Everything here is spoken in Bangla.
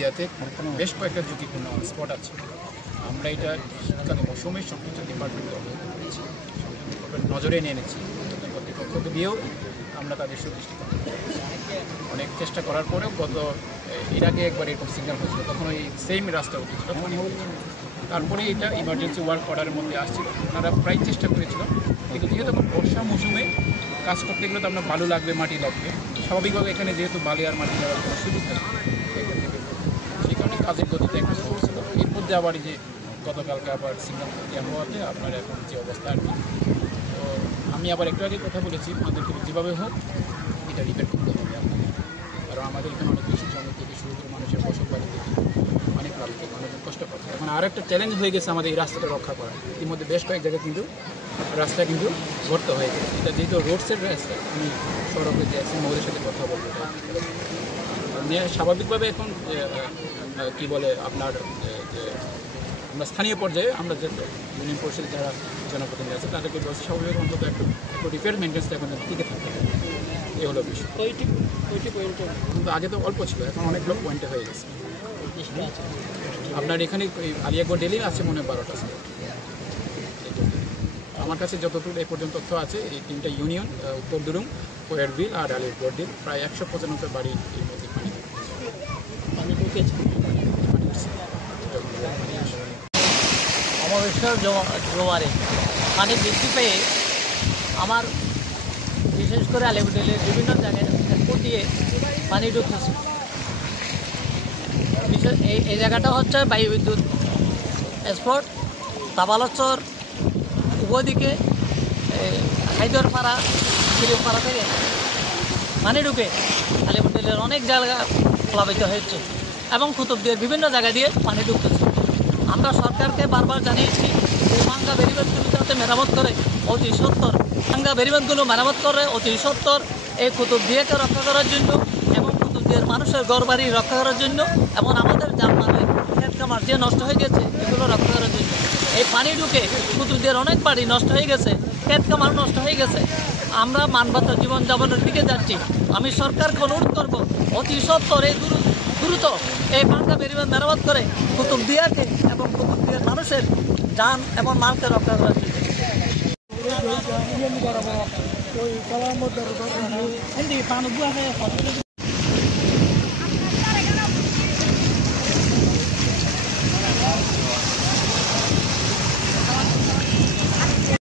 এরিয়াতে বেশ কয়েকটা ঝুঁকিপূর্ণ স্পট আছে। আমরা এটা শীতকালীন মৌসুমে সংশ্লিষ্ট ডিপার্টমেন্টে অবগত করেছি, নজরে এনে এনেছি। কর্তৃপক্ষকে দিয়েও আমরা তাদের সুদৃষ্টি অনেক চেষ্টা করার পরেও এর আগে একবার এরকম সিগন্যাল হয়েছিল, তখন ওই সেম রাস্তা উঠেছিল, তারপরে এটা ইমার্জেন্সি ওয়ার্ক অর্ডারের মধ্যে আসছিল। ওনারা প্রায় চেষ্টা করেছিল, কিন্তু যেহেতু আমরা বর্ষা মৌসুমে কাজ করতে গেলে তো আপনার বালু লাগবে, মাটি লাগবে, স্বাভাবিকভাবে এখানে যেহেতু বালি আর মাটি দেওয়ার কোনো সুযোগ নেই, সেই কারণে কাজের গতিতে একটা সমস্যা ছিল। এর মধ্যে আবার যে গতকালকে আবার সিগন্যাল দেওয়া হওয়াতে আপনার এখন যে অবস্থা আর কি। তো আমি আবার একটু আগে কথা বলেছি, আমাদেরকে যেভাবে হোক এটা রিপেয়ার করতে হবে আপনাকে, কারণ আমাদের এখানে অনেক বেশি জমি থেকে শুরু করে মানুষের ফসল বাড়ি থেকে অনেক লাগবে, মানুষজন কষ্ট পাচ্ছে। এখন আর একটা চ্যালেঞ্জ হয়ে গেছে আমাদের এই রাস্তাটা রক্ষা করা। ইতিমধ্যে বেশ কয়েক জায়গায় কিন্তু রাস্তা কিন্তু গর্ত হয়ে গেছে। এটা যেহেতু রোড সাইড রাস্তা, আমি সড়কে যে আছে মোদের সাথে কথা বলবো, স্বাভাবিকভাবে এখন কি বলে আপনার যে আমরা স্থানীয় পর্যায়ে আমরা যে ইউনিয়ন পরিষদ যারা জনপ্রতিনিধি আছে তাদেরকে বলছি স্বাভাবিক অন্তত একটু রিপেয়ার মেনটেন্সটা এখন টিকে থাকতে হবে, এই হলো বিষয়। কিন্তু আগে তো অল্প ছিল, এখন অনেকগুলো পয়েন্টে হয়ে গেছে। আপনার এখানে আলিয়াগড় ডেলি আছে মনে হয় 12টা ছিল। আমার কাছে যতটুকু এই পর্যন্ত তথ্য আছে, এই 3টা ইউনিয়ন উত্তর দুরুং, কোয়ের বিল আর আলিয়াগড় ডিল প্রায় 195 বাড়ি এর মধ্যে পানি ঢুকেছে। অমাবস্যার জোয়ারে পানি বৃদ্ধি পেয়ে আমার বিশেষ করে আলিয়াগড়ের বিভিন্ন জায়গায় উপর দিয়ে পানি ঢুকতেছে। বিশেষ এই জায়গাটা হচ্ছে বায়ু বিদ্যুৎ স্পট। তাবালচর উপদিকে হায়দরপাড়া চিড়িয়াপাড়া থেকে পানি ঢুকে আলিয়াগড়ের অনেক জায়গা প্লাবিত হয়েছে এবং কুতুবদিয়ার বিভিন্ন জায়গা দিয়ে পানি ঢুকতেছে। আমরা সরকারকে বারবার জানিয়েছি এই ভাঙ্গা বেরিবাঁধগুলো যাতে মেরামত করে অতি সত্বর, ভাঙ্গা বেরিবাঁধগুলো মেরামত করে অতি সত্বর এই কুতুবদিয়াকে রক্ষা করার জন্য এবং কুতুবদিয়ার মানুষের ঘরবাড়ি রক্ষা করার জন্য এবং আমাদের জানমালের ক্ষেত খামার যে নষ্ট হয়ে গেছে এগুলো রক্ষা করার জন্য। এই পানি ঢুকে কুতুবদিয়ার অনেক বাড়ি নষ্ট হয়ে গেছে, ক্ষেত খামার নষ্ট হয়ে গেছে। আমরা মানবত জীবনযাপনের দিকে যাচ্ছি। আমি সরকারকে অনুরোধ করব অতি সত্বর এই দ্রুত এই ভাঙ্গা বেরিবাঁধ মেরামত করে কুতুবদিয়াকে এবং কুতুবদিয়ার মানুষের জান এবং মালকে রক্ষা করার জন্য।